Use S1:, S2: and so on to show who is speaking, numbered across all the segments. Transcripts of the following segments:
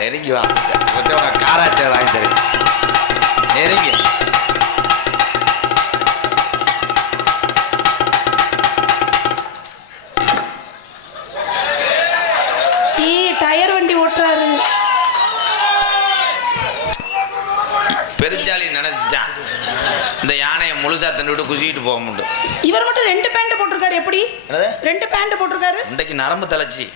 S1: நெருங்கி வா. கொஞ்சம் காராச்சே வாங்கி தரேன் நெருங்கி.
S2: டயர் வண்டி ஓட்டுறாரு.
S1: பெருச்சாளி நினைச்சான் இந்த யானையை முழுசா தின்னுட்டு குசிக்கிட்டு போக முடியும்.
S2: இவர் மட்டும் ரெண்டு பேண்ட் போட்டிருக்காரு எப்படி? ரெண்டு பேண்ட் போட்டிருக்காரு.
S1: இன்றைக்கு நரம்பு தலைச்சி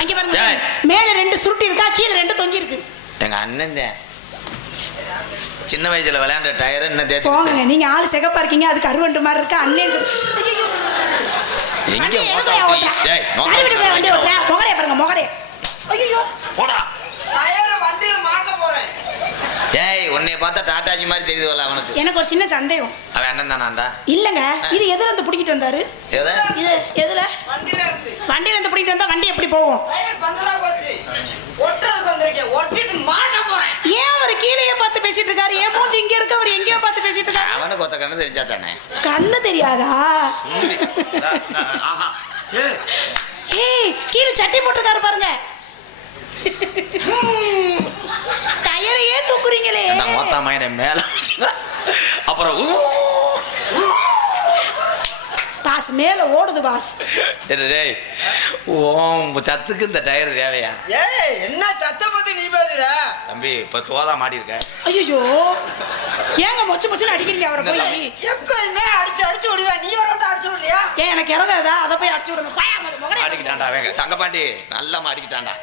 S2: அங்க பாருங்க.
S1: ஏய்.
S2: மேல ரெண்டு சுருட்டி இருக்கா? கீழே ரெண்டு தொங்கி இருக்கு.
S1: எங்க அண்ணன் தான். சின்ன வயசுல விளையாண்ட டயரை இன்னும் தேய்ச்சி
S2: போங்க. நீங்க ஆளு சிகப்பா இருக்கீங்க. அதுக்கு அருவண்டு மாதிரி இருக்கு? அண்ணன் ஐயையோ.
S1: எங்க மோட்டா
S2: எதுக்குடா
S1: ஓட்டி?
S2: ஓட்டுற?
S1: நோக்கா
S2: வண்டி
S1: ஓட்டுற?
S2: முகரைய பாருங்க முகரைய ஐயோ
S1: போடா
S3: டயரை வண்டியில மாட்ட போறேன்
S1: ஏய் உன்னைய பார்த்தா டாட்டாஜி மாதிரி தெரியுதுல்ல அவனுக்கு.
S2: எனக்கு ஒரு சின்ன சந்தேகம்.
S1: அவன் அண்ணன் தானாண்டா
S2: இல்லங்க இது எதுல இருந்து பிடிக்கிட்டு வந்தாரு?
S1: எதை
S2: இது எதுல?
S3: வண்டியில இருந்து.
S2: வண்டியில இருந்து பிடிக்கிட்டு வந்தா வண்டி எப்படி போகும்?
S3: டயர் பந்தலா போச்சு. ஒட்டுறதுக்கு வந்திருக்கேன். ஒட்டிட்டு மாட்ட போறேன்.
S2: ஏன் அவர் கீழேயே பார்த்து பேசிட்டு இருக்காரு? ஏன் மூஞ்சி இங்க இருக்கு? அவர் எங்கேயோ பார்த்து பேசிட்டு இருக்காரு.
S1: அவனுக்கு ஒத்த கண்ணு தெரிஞ்சா தானே.
S2: கண்ணு தெரியாதா?
S1: ஆஹா.
S2: ஏய் கீழே சட்டி போட்டிருக்காரு பாருங்க.
S1: மொத்த மயனை மேல அப்புறம்
S2: பாஸ் மேல ஓடுது பாஸ்.
S1: டேய் ஓம் சத்துக்கு இந்த டயர் தேவையா?
S3: ஏய் என்ன சத்த பத்தி நீ பேசுற?
S1: தம்பி இப்ப தோதா மாட்டிருக்க
S2: ஐயோ ஏங்க மொச்சு மொச்சுன்னு அடிக்கிறீங்க அவரை போய்?
S3: எப்பயுமே அடிச்சு அடிச்சு விடுவா நீ ஒரு வட்டம் அடிச்சு விடுறியா
S2: ஏன் எனக்கு இறங்காதா அதை போய் அடிச்சு விடுங்க பாயா மது முகரே
S1: மாட்டிக்கிட்டான்டா அவங்க சங்கப்பாண்டி நல்லா மாட்டிக்கிட்டான்டா.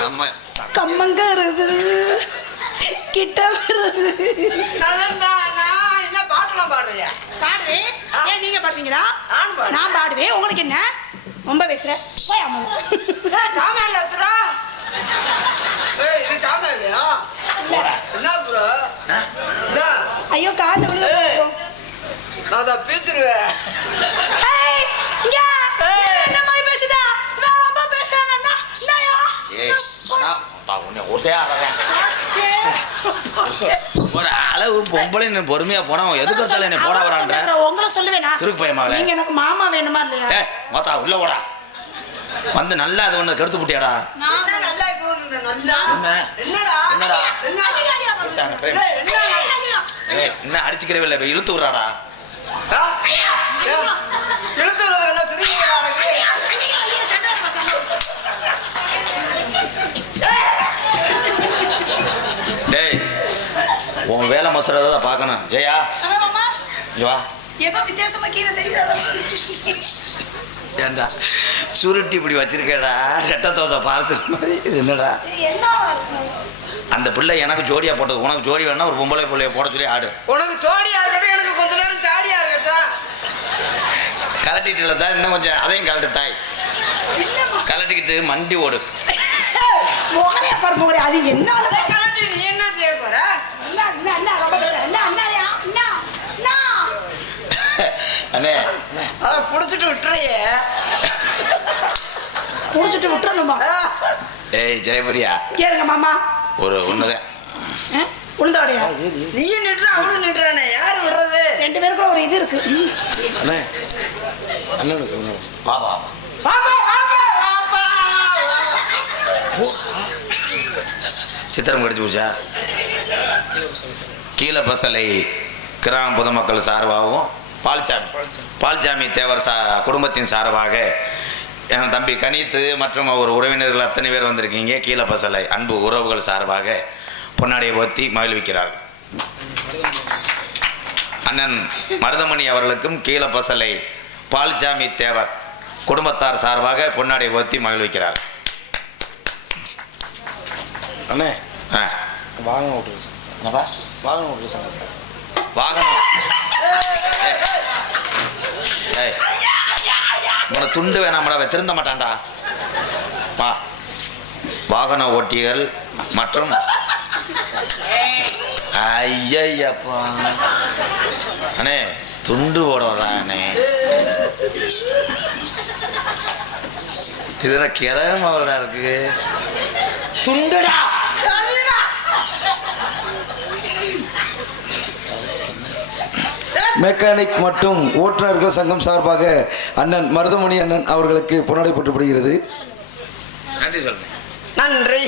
S1: நம்ம
S2: கம்மங்க வருது கிட்ட வருது.
S3: நலந்தா நான் என்ன பாட்டெல்லாம் பாடுறியா?
S2: பாடுவேன் ஏன் நீங்க பாடுறீங்களா?
S3: நான்
S2: பாடுவேன். உங்களுக்கு என்ன? ரொம்ப பேசுற. போய் அம்மா
S3: சாமான்ல எத்துறா? இது சாமான் இல்லையா என்ன ப்ரோ?
S2: ஐயோ
S3: ஏய்.
S2: போகும்.
S3: நான் அதை பீத்துருவேன்.
S2: ஏய், என்ன.
S1: ஒரு அளவு பொம்பளை நீ பொறுமையா போனா எதுக்கு வந்தாலும் என்னை போட வரான்ற.
S2: உங்களை சொல்லுவேனா
S1: கிறுக்கு பையன் மகளே.
S2: நீங்க எனக்கு மாமா வேணுமா இல்லையா?
S1: ஏய் மொத்தா உள்ள போடா. வந்து நல்லா அது ஒண்ணு கெடுத்து புட்டியாடா.
S2: நான்
S3: என்ன?
S1: என்ன?
S3: என்ன என்ன
S1: என்ன அடிச்சுக்கிறவே இல்லை இழுத்து விடுறாடா.
S3: இழுத்து விடுறது
S1: உன் வேலை மசுறதை தான் பார்க்கணும். ஜெயா.
S2: ஆ, மாமா,
S1: இங்க வா.
S2: ஏதோ வித்தியாசமா கீழே தெரியுதா
S1: ஏண்டா சுருட்டி இப்படி வச்சிருக்கேடா. ரெட்ட தோசை பார்சல் மாதிரி. இது என்னடா? அந்த பிள்ளை எனக்கு ஜோடியா போட்டது. உனக்கு ஜோடி வேணா ஒரு பொம்பளை பிள்ளைய போட சொல்லி ஆடு.
S3: உனக்கு தோடியா இருக்கட்டும் எனக்கு கொஞ்ச நேரம் தாடியா இருக்கட்டும்.
S1: கலட்டிட்டு தான் இன்னும் கொஞ்சம் அதையும் கலட்டு தாய். கலட்டிக்கிட்டு மண்டி ஓடு.
S2: அது என்ன
S3: செய்ய போற
S2: அண்ணா அண்ணா அண்ணா ரொம்ப பேசுறேன் அண்ணா அண்ணாயா அண்ணா அண்ணா
S1: அண்ணே
S3: அதை புடிச்சிட்டு விட்டுறையே
S2: புடிச்சிட்டு விட்டுறணுமா?
S1: ஏய் ஜெயபுரியா.
S2: ஏறுங்க மாமா.
S1: ஒரு ஒண்ணுதான்
S2: ஆ? உளுந்தவடையா?
S3: நீயும் நின்று அவனும் நின்றானே யார் விடுறது?
S2: ரெண்டு பேருக்குள்ள ஒரு இது இருக்கு.
S1: அண்ணே. அண்ணனுக்கு ஒண்ணு. வா வா வா.
S3: வாப்பா வாப்பா வாப்பா.
S1: சித்திரம் கடிச்சு போச்சா? கீழே பசலை கிராம பொதுமக்கள் சார்பாகவும் பால்சாமி பால்சாமி தேவர் சா குடும்பத்தின் சார்பாக என் தம்பி கனித்து மற்றும் அவர் உறவினர்கள் அத்தனை பேர் வந்திருக்கீங்க. கீழே பசலை அன்பு உறவுகள் சார்பாக பொன்னாடியை போத்தி மகிழ்விக்கிறார்கள். அண்ணன் மருதமணி அவர்களுக்கும் கீழே பசலை பால்சாமி தேவர் குடும்பத்தார் சார்பாக பொன்னாடியை போத்தி மகிழ்விக்கிறார்
S4: அண்ணே
S1: ஆ.
S4: வாகனம் ஓட்டுறது
S1: என்னப்பா?
S4: வாகனம் ஓட்டுறது சார்.
S1: வாகனம். உன துண்டு வேணாமடா திருந்த மாட்டான்டா. வா. வாகன ஓட்டிகள் மற்றும் ஐயப்பா அண்ணே துண்டு போட வர்றானே இதுல கிரகம் அவளா இருக்கு? துண்டுடா!
S4: மெக்கானிக் மற்றும் ஓட்டுநர்கள் சங்கம் சார்பாக அண்ணன் மருதமணி அண்ணன் அவர்களுக்கு புனடைப்பட்டுப்படுகிறது
S1: நன்றி சொல்லுங்க.
S3: நன்றி.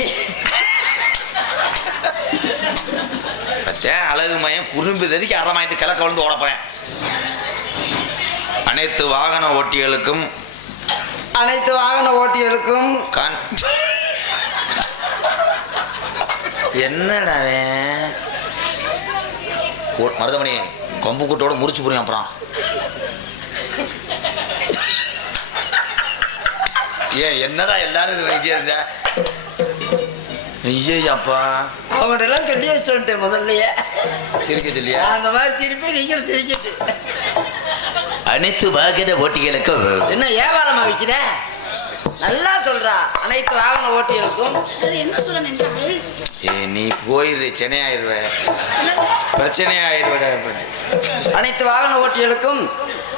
S1: அழகு மயம் குறும்புதடிக்கு அரை மாயத்து கிழக்க விழுந்து ஓடப்போறேன் அனைத்து வாகன ஓட்டிகளுக்கும்
S3: அனைத்து வாகன ஓட்டிகளுக்கும்
S1: என்னடா மருதமணி. கொம்பு கூட்டோட முடிச்சு புரியும் அப்புறம். ஏன் என்னடா எல்லாரும் இது வைக்க இருந்த? ஐயப்பா
S3: அவங்கள்ட்ட எல்லாம் சொல்லி வச்சுட்டு வந்துட்டேன் முதல்லயே.
S1: சிரிக்க சொல்லியா?
S3: அந்த மாதிரி திருப்பி நீங்களும் சிரிச்சிட்டு
S1: அனைத்து வாகன ஓட்டிகளுக்கும்
S3: என்ன வியாபாரமா விற்கிற நல்லா சொல்றா. அனைத்து வாகன ஓட்டிகளுக்கும்.
S2: என்ன சொல்ல நின்றாள்
S1: ஏ நீ போயிரு சென்னை ஆயிடுவ பிரச்சனை ஆயிடுவ
S3: அனைத்து வாகன ஓட்டிகளுக்கும்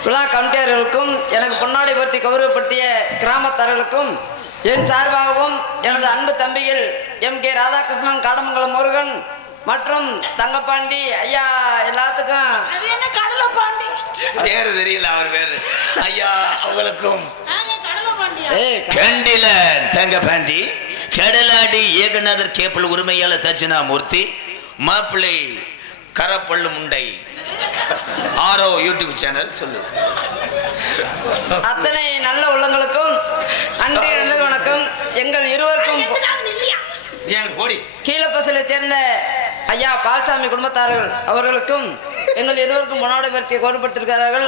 S3: விழா கமிட்டியாளர்களுக்கும் எனக்கு பொன்னாடை பற்றி கௌரவப்படுத்திய கிராமத்தார்களுக்கும் என் சார்பாகவும் எனது அன்பு தம்பிகள் எம் கே ராதாகிருஷ்ணன் காடமங்கலம் முருகன் மற்றும் தங்கப்பாண்டி ஐயா எல்லாத்துக்கும்.
S2: அது என்ன
S1: பேரு தெரியல அவர் பேரு. ஐயா அவங்களுக்கும்
S2: நாங்க கடலை பாண்டியா
S3: ஏய்
S1: கண்டில தங்க பாண்டி. கடலாடி ஏகநாதர் கேப்பல் உரிமையாளர் தட்சிணாமூர்த்தி மாப்பிள்ளை கரப்பள்ளு முண்டை. ஆரோ யூடியூப் சேனல் சொல்லு.
S3: அத்தனை நல்ல உள்ளங்களுக்கும் நன்றி நல்லது வணக்கம். எங்கள் இருவருக்கும் கீழப்பசிலை சேர்ந்த ஐயா பால்சாமி குடும்பத்தார்கள் அவர்களுக்கும் எங்கள் இருவருக்கும் மனோட பற்றி கோரப்படுத்திருக்கிறார்கள்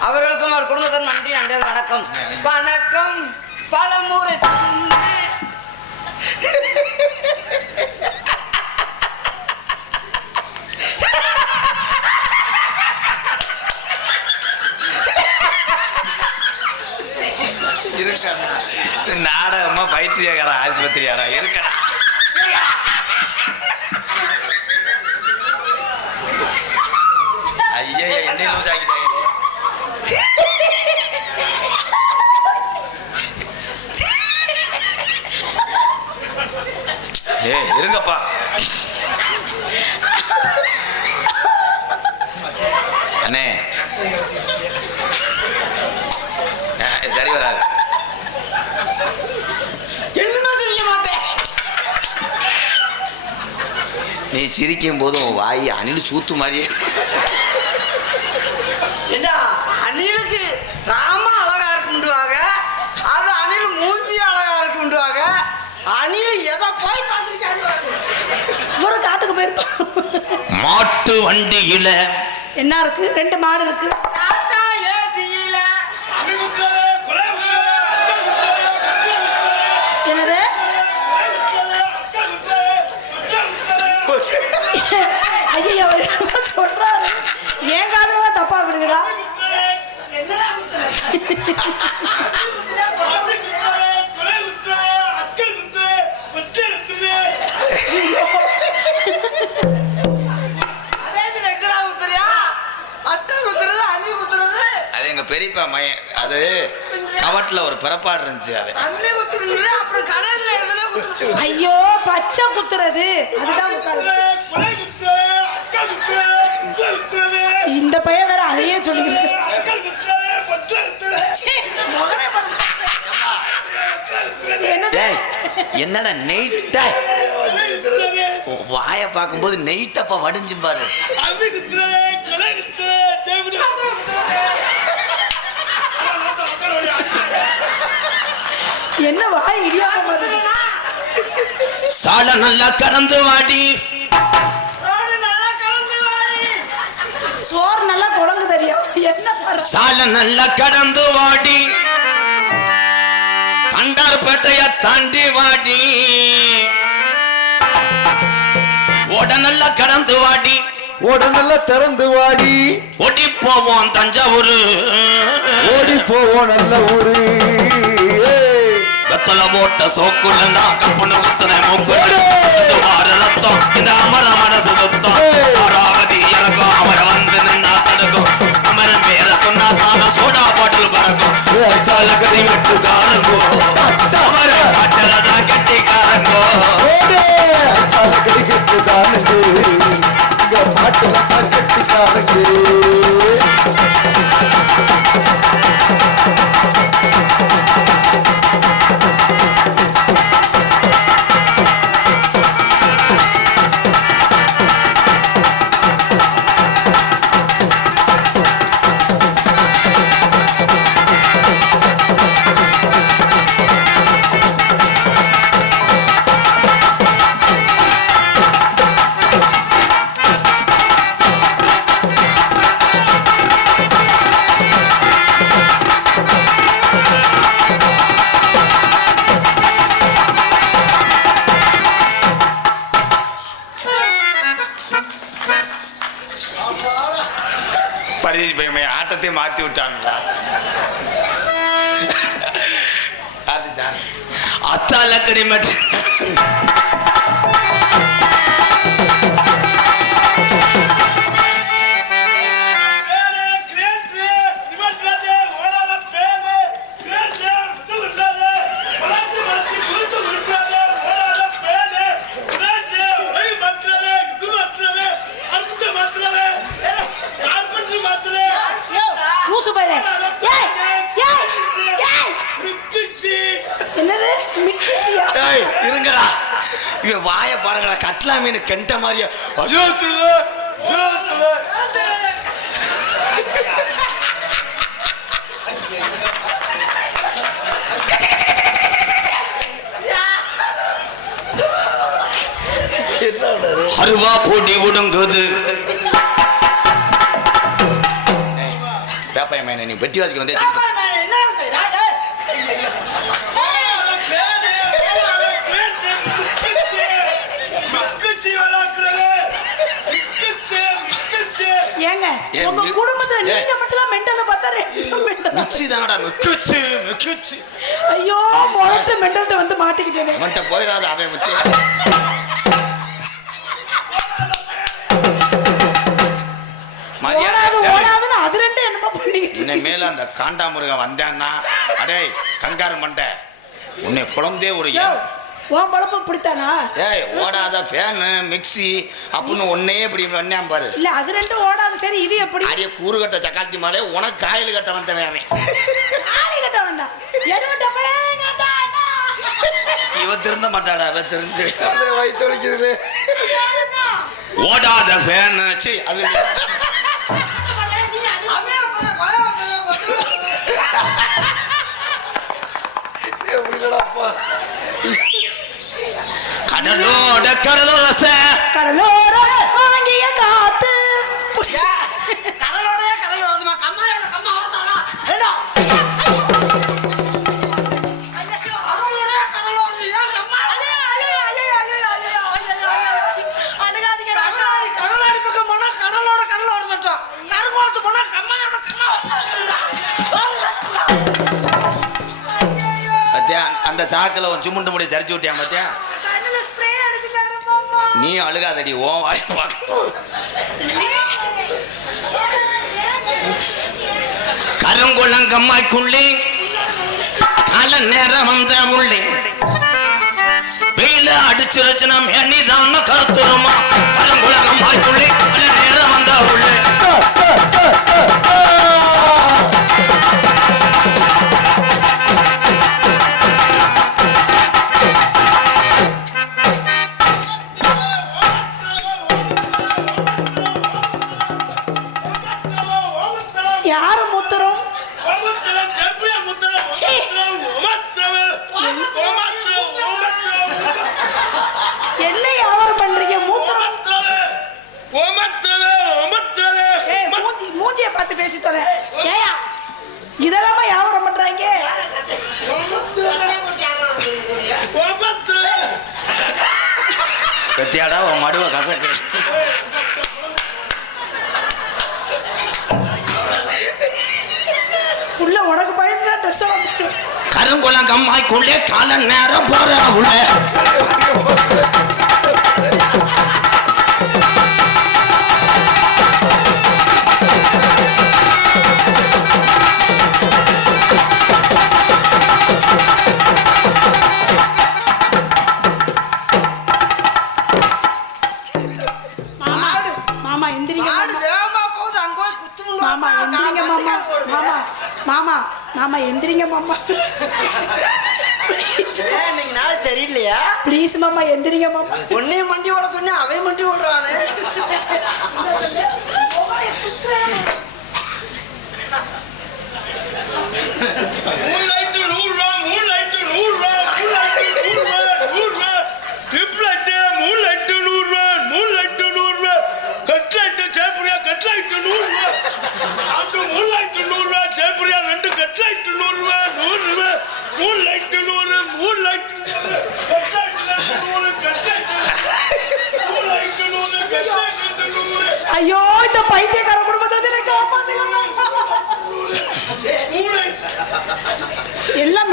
S3: அவர்களுக்கும் அவர் குடும்பத்தின் நன்றி நன்றி வணக்கம். வணக்கம். பலமுறை
S1: நாடகமா பைத்தியக்கார ஆஸ்பத்திரியாடா. இருக்கா ஐயா லூஸ் ஆக்கிட்டாங்க ஏ இருங்கப்பா. அண்ணே. சரி வராது. நீ சிரிக்கும் போது உன் வாய் அணில் சூத்து மாதிரியே
S3: என்ன அணிலுக்கு ராமா அழகா இருக்குண்டுவாங்க அது அணில் மூஞ்சி அழகா இருக்குண்டுவாங்க அணில் எதை போய் பார்த்துருக்காங்க
S2: ஒரு காட்டுக்கு போயிருக்கோம்.
S1: மாட்டு வண்டியில
S2: என்ன இருக்கு? ரெண்டு மாடு இருக்கு
S3: டாட்டா ஏசியில
S2: என்னது ஐயோ அவர் என்னமோ சொல்றாரு என் காதுல தான் தப்பா விடுகிறா
S3: அதே இதுல எங்கடா குத்துறியா அட்டை குத்துறது அணி குத்துறது
S1: அது எங்க பெரியப்பா மையன். அது கவட்டில் ஒரு பிறப்பாடு இருந்துச்சு அது.
S2: ஐயோ பச்சை குத்துறது. அதுதான். இந்த பையன் வேற அதையே சொல்லிக்கிட்டு
S1: என்னடா நெய்ட்டா வாயை பார்க்கும்போது நெய்ட்டப்பா வடிஞ்சு பாரு.
S2: என்ன வாய் வருது
S1: சால நல்லா கடந்து வாடி.
S2: சோறு நல்லா குழங்கு தெரியும் என்ன பாரு
S1: சால நல்லா கடந்து வாடி. கண்டார்பேட்டைய தாண்டி வாடி. ஓட நல்லா கடந்து வாடி.
S4: ஓட நல்லா திறந்து வாடி.
S1: ஓடி போவோம் தஞ்சாவூர்.
S4: ஓடி போவோம் நல்ல ஊரு.
S1: வெத்தல போட்ட சோக்குல நான் கற்பனை குத்தனை வார ரத்தம் இந்த அமர மனசு சுத்தம். தான சோடா பாட்டில் பறக்கும்.
S4: ஏய்!
S1: சாலகதி விட்டு காரங்கோ அமர பாட்டில தான் கட்டி காரங்கோ
S4: ஓடு சால கடிக்கிறது தானுங்க இங்க பாட்டுல கட்டிக்காரங்க.
S5: அத்தால மட்டும் கெண்ட மாதிரியா? திருது. அருவா போட்டி விடுங்குது வேப்பாய மேன நீ வெட்டி வாசிக்க வந்தே.
S2: உங்க குடும்பத்துல. நீங்க மட்டும் தான் மெண்டல பார்த்தா ரெண்டு மெண்டல்
S5: மிக்சி தானடா மிக்குச்சு மிக்குச்சு
S2: ஐயோ முரட்டு மெண்டல்ட்ட வந்து மாட்டிக்கிட்டேனே.
S5: அவன்கிட்ட போயிடாத அவன் மிச்சு
S2: ஓடாது ஓடாதுன்னு அது ரெண்டு என்னமோ பண்ணிக்கிட்டு.
S5: இனிமேல அந்த காண்டாமிருகம் வந்தான்னா அடே கங்காரு மண்டை உன்னை குழந்தே ஒரு
S2: உன் பழப்பு பிடித்தானா?
S5: ஏய் ஓடாத ஃபேனு மிக்ஸி அப்படின்னு ஒன்னே இப்படி வந்தான் பாரு.
S2: இல்ல அது ரெண்டு ஓடாது. சரி இது எப்படி?
S5: அடியே கூறு கட்ட சக்காத்தி மாலே உனக்கு காயல் கட்ட வந்தவன் அவன்.
S2: ஆளி கட்ட வேண்டாம் என்னட்ட பிள்ளைங்க தானா?
S5: இவ திருந்த மாட்டாடா அவ தெரிஞ்சு
S4: வயிற்று?
S5: ஓடாத ஃபேனு சி அது கடலோட கடலோரச.
S2: கடலோர வாங்கிய காத்து.
S3: கம்மாயோட கம்மா வருதாடா ஏடா. கடலாடி பக்கம் போனா கடலோட கடல் வருதுட்டோம் கருங்கோளத்து போனா கம்மாயோட கம்மா
S5: பத்தியா அந்த சாக்கில் உன் சுமுண்டு முடி தரிச்சு விட்டியா பத்தியா? நீ அழுகாதடி ஓ வாய் பார்க்க. கருங்குளங்கம்மாய்க்குள்ளே கால நேரம் வந்த உள்ளே வெயில அடிச்சிருச்சுனா மேனிதான கருத்துருமா. கருங்குளங்கம்மாய்க்குள்ளே கால நேரம் வந்த உள்ளே
S2: தொலை ஏயா இதெல்லாமா வியாபாரம் பண்றாங்க?
S5: பத்தியாடா உன் மடுவ கசக்கு.
S2: உள்ள உனக்கு பயந்து ட்ரெஸ்
S5: கருங்குளங்கம்மாய்க்குள்ளே கால நேரம் போற உள்ளே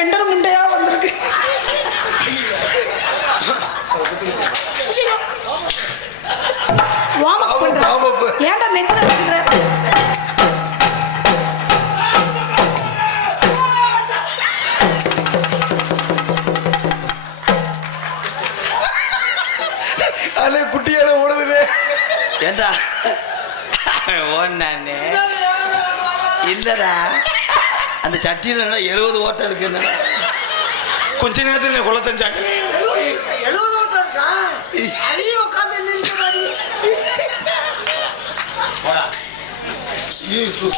S2: எல்லாம் மெண்டல்
S1: சட்டியில் எழுபது ஓட்டம் இருக்குன்னு. கொஞ்ச நேரத்தில் குளத்தஞ்சாங்க
S5: எழுபது ஓட்டம் இருக்கா? நினைக்கிறாடி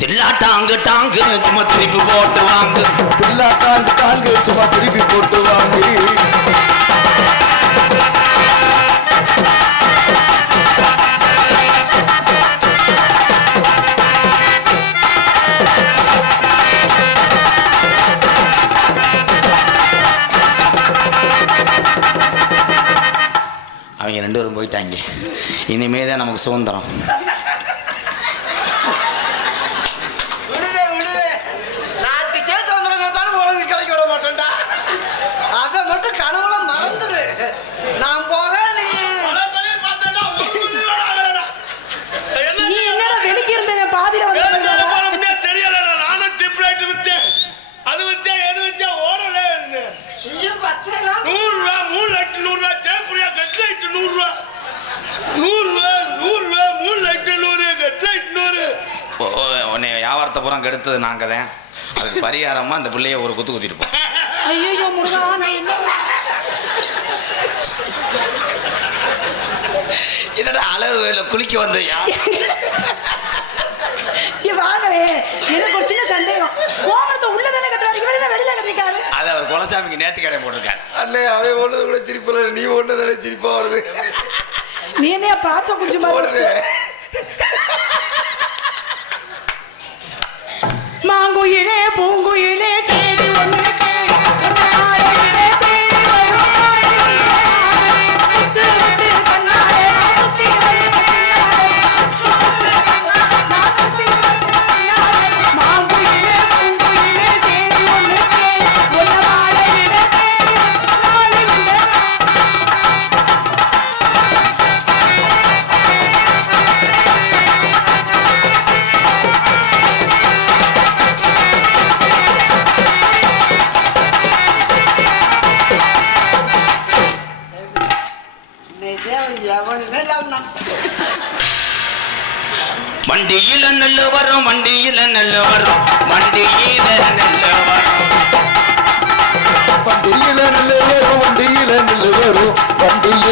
S1: தில்லாட்டாங்கு டாங்கு சும்மா திருப்பி போட்டு வாங்கு.
S4: தாங்கு சும்மா திருப்பி போட்டு வாங்கி.
S1: ரெண்டு பேரும் போயிட்டாங்க. இனிமே தான் நமக்கு சுதந்திரம்
S5: விடுதே விடுதே நாட்டுக்கே சுதந்திரம் தானே உனக்கு கிடைக்க விட மாட்டேன்டா அதை மட்டும் கனவுல மறந்துடு நான் போவேன் நீ
S2: நீ என்னடா வெளிக்கு இருந்தவன் பாதியில வந்து
S5: நீயும் பச்சைனா
S1: ஓ, ஓ, உன்னை பூரா கெடுத்தது நாங்கள் தான் அதுக்கு பரிகாரமாக அந்த பிள்ளைய ஒரு குத்து குத்திட்டு போ.
S2: ஐயோ முருகா என்ன?
S1: என்னடா அலறு கோயில குளிக்க வந்தையா?
S2: இங்க வாங்கவே எனக்கு ஒரு சின்ன சந்தேகம். கோமரத்தை உள்ள தானே கட்டுறாரு? இவரு என்ன வெளியில கட்டிருக்காரு?
S1: அதை அவர் குலசாமிக்கு நேர்த்தி கடை போட்டிருக்காரு.
S4: அண்ணே அவன் ஓடுறது கூட நீ ஓடுனதானே சிரிப்பா வருது?
S2: நீ என்னையா பாச்ச குஞ்சு மாதிரி
S4: ஓடுறேன்
S2: மாங்குயிலே பூங்குயிலே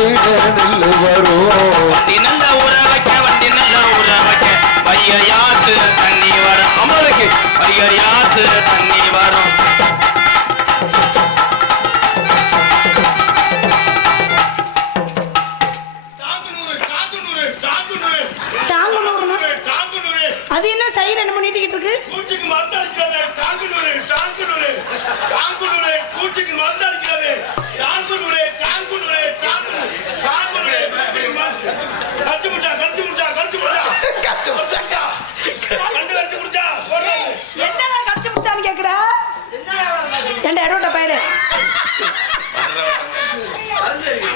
S1: வண்டியில
S2: இடோட்ட பயலே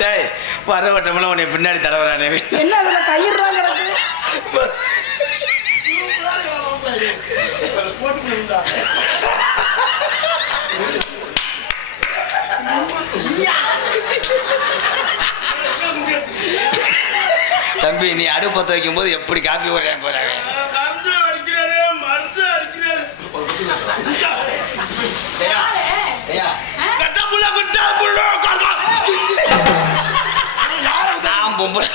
S1: டேய் வர வட்டமெல்லாம் உன்னை பின்னாடி தடவுறானே.
S2: என்ன அதுல கயிறுலாம் கிடக்கு
S1: தம்பி நீ அடுப்பத்த வைக்கும் போது எப்படி காப்பி போடுறேன் போறாங்க
S6: மருந்து மருந்து கட்டா புள்ள குட்டா புள்ள
S1: நான் பொம்பளை